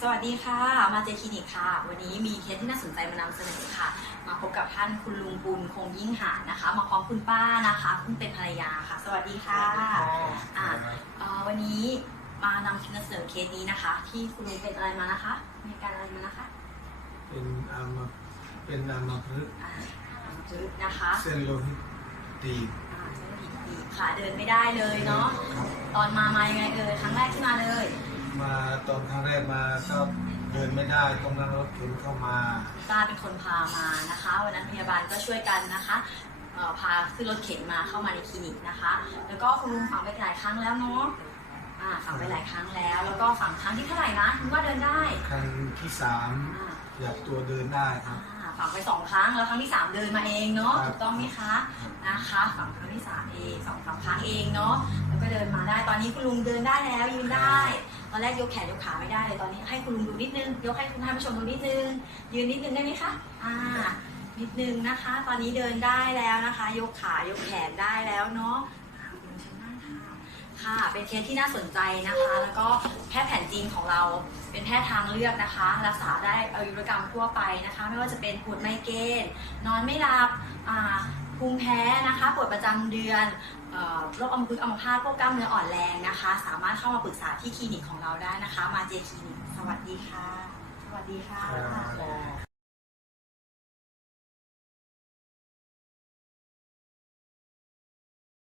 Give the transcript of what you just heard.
สวัสดีค่ะ มาเจคลินิกค่ะ วันนี้มีเคสที่น่าสนใจมานำเสนอค่ะ มาพบกับท่านคุณลุงบุญคงยิ่งหารนะคะ มาพร้อมคุณป้านะคะ คุณเป็นภรรยาค่ะ สวัสดีค่ะอ่าเอ่อวันนี้มานำเสนอเคสนี้นะคะ ที่คุณลุงเป็นอะไรมานะคะ มีอาการอะไรมานะคะ เป็นอามาเป็นอามาพฤกษ์อ่าจึ๊บนะคะ เส้นโลหิตตีบอ่าเส้นผิดตีบขาเดินไม่ได้เลยเนาะตอนมามายังไงเอ่ยครั้งแรกที่มาเลย มาตอนครั้งแรกมาก็เดินไม่ได้ต้องนั่งรถเข็นเข้ามาป้าเป็นคนพามานะคะ วันนั้นพยาบาลก็ช่วยกันนะคะเอ่อพาขึ้นรถเข็นมาเข้ามาในคลินิกนะคะ แล้วก็คุณลุงฝังไปหลายครั้งแล้วเนาะอ่าฝังไปหลายครั้งแล้ว แล้วก็ฝังครั้งที่เท่าไหร่นะคุณว่าเดินได้ครั้งที่สามอ่า อยากตัวเดินได้คอ่ารับฝังไปสองครั้งแล้วครั้งที่สามเดินมาเองเนาะครับ ถูกต้องไหมคะนะคะฝังครั้งที่สามเองสองสามครั้งเองเนาะแล้วก็เดินมาได้ตอนนี้คุณลุงเดินได้แล้วยืนได้ต อนแรกยกแขนยกขาไม่ได้เลยตอนนี้ให้คุณลุงดูนิดนึง ยกให้คุณท่านผู้ชมดูนิดนึง ยืนนิดนึงได้ไหมคะ อ่า นิดนึงนะคะ ตอนนี้เดินได้แล้วนะคะ ยกขายกแขนได้แล้วเนาะค่ะ เป็นเคสที่น่าสนใจนะคะ แล้วก็แพทย์แผนจีนของเราเป็นแพทย์ทางเลือกนะคะ รักษาได้อายุรกรรมทั่วไปนะคะ ไม่ว่าจะเป็นปวดไมเกรนนอนไม่หลับ ภูมิแพ้นะคะปวดประจำเดือนเอ่อโรคอัมพฤกษ์อัมพาตพวกกล้ามเนื้ออ่อนแรงนะคะ สามารถเข้ามาปรึกษาที่คลินิกของเราได้นะคะ มาเจคลินิก สวัสดีค่ะ สวัสดีค่ะ